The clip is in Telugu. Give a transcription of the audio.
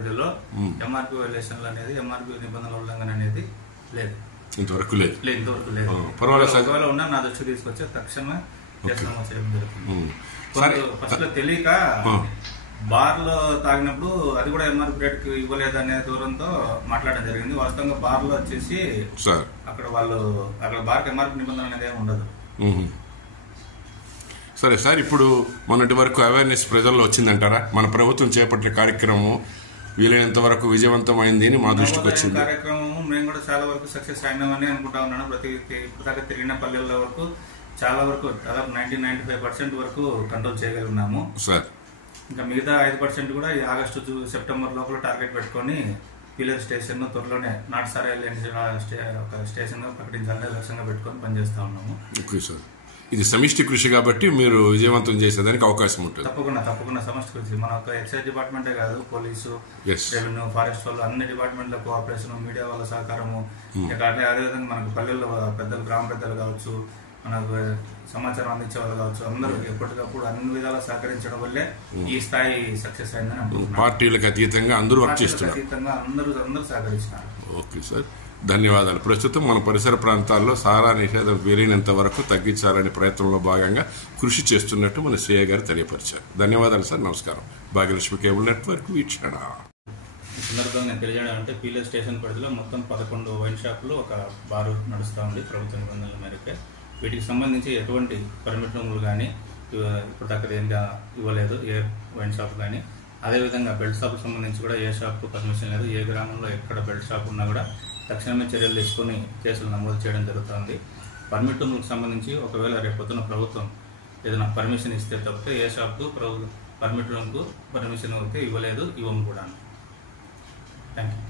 ప్రజల్లో ఎంఆర్పీ వైలేషన్లు అనేది ఎంఆర్పీ నిబంధనల ఉల్లంఘన అనేది లేదు, ఇంతవరకు లేదు. ఒకవేళ ఉన్నా నా దృష్టి తీసుకొచ్చే తక్షణమే కేసు నమోదు చేయడం జరుగుతుంది. ఫస్ట్ లో తెలియక బార్ లో తాగినప్పుడు అది కూడా ఎంఆర్పీ రేట్ కి ఇవ్వలేదనే దూరంతో మాట్లాడడం జరిగింది. వాస్తవంగా బార్ లో వచ్చేసి అక్కడ బార్ కి ఎంఆర్పీ నిబంధన అనేది ఏమి ఉండదు. సరే సార్, ఇప్పుడు మొన్నటి వరకు అవేర్నెస్ ప్రజల్లో వచ్చిందంటారా? మన ప్రభుత్వం చేపట్టిన కార్యక్రమం వీలైనంత వరకు విజయవంతమైంది అని మా దృష్టికి వచ్చింది. కార్యక్రమం మేము కూడా చాలా వరకు సక్సెస్ అయినామని అనుకుంటా ఉన్నాను. ఇప్పుడు తిరిగిన పల్లెల వరకు చాలా వరకు దాదాపు 90-95% వరకు కంట్రోల్ చేయగలుగున్నాము సార్. ఇంకా మిగతా 5% కూడా ఈ ఆగస్టు సెప్టెంబర్ లోపల టార్గెట్ పెట్టుకుని పిల్లర్ స్టేషన్ త్వరలోనే నాటుసారా ఒక స్టేషన్ గా ప్రకటించాలని లక్ష్యంగా పెట్టుకుని పనిచేస్తా ఉన్నాము. ఓకే సార్, ఇది సమిష్టి కృషి కాబట్టి మీరు విజయవంతం చేసేదానికి అవకాశం ఉంటుంది. తప్పకుండా సమిష్టి కృషి. మన ఒక ఎక్సైజ్ డిపార్ట్మెంటే కాదు, పోలీసు, రెవెన్యూ, ఫారెస్ట్ వాళ్ళు అన్ని డిపార్ట్మెంట్ల కోఆపరేషన్, మీడియా వాళ్ళ సహకారము, అదేవిధంగా మనకు పల్లెల్లో పెద్దలు, గ్రామ పెద్దలు కావచ్చు, మనకు సమాచారం అందించే వాళ్ళు కావచ్చు, అందరూ ఎప్పటికప్పుడు అన్ని విధాలా సహకరించడం వల్లే ఈ స్థాయి సక్సెస్ అయిందని అనుకుంటున్నాను. పార్టీలకు అతీతంగా అందరూ వర్క్ చేస్తున్నారు, అందరూ సహకరించినారు. ఓకే సార్, ధన్యవాదాలు. ప్రస్తుతం మన పరిసర ప్రాంతాల్లో సారా నిషేధం వీలైనంత వరకు తగ్గించాలనే ప్రయత్నంలో భాగంగా కృషి చేస్తున్నట్టు మన శ్రేయ గారు తెలియపరిచారు. ధన్యవాదాలు సార్, నమస్కారం. భాగ్యలక్ష్మి కేబుల్ నెట్వర్క్ వీక్షణ. ఈ సందర్భంగా నేను తెలియజేయడం అంటే పీలర్ స్టేషన్ పరిధిలో మొత్తం 11 వైన్ షాపులు, ఒక బారు నడుస్తూ ఉంది ప్రభుత్వ నిబంధనల మేరకే. వీటికి సంబంధించి ఎటువంటి పర్మిట్ రూములు కానీ ఇప్పుడు దాకా దేనిగా ఇవ్వలేదు ఏ వైన్ షాప్ కానీ. అదేవిధంగా బెల్ట్ షాప్కి సంబంధించి కూడా ఏ షాప్కు పర్మిషన్ లేదు. ఏ గ్రామంలో ఎక్కడ బెల్ట్ షాప్ ఉన్నా కూడా తక్షణమే చర్యలు తీసుకుని కేసులు నమోదు చేయడం జరుగుతుంది. పర్మిట్ రూమ్కి సంబంధించి ఒకవేళ రేపొద్దున ప్రభుత్వం ఏదైనా పర్మిషన్ ఇస్తే తప్పితే ఏ షాప్కు పర్మిట్ రూమ్కు పర్మిషన్ అయితే ఇవ్వలేదు, ఇవ్వము కూడా. Thank you.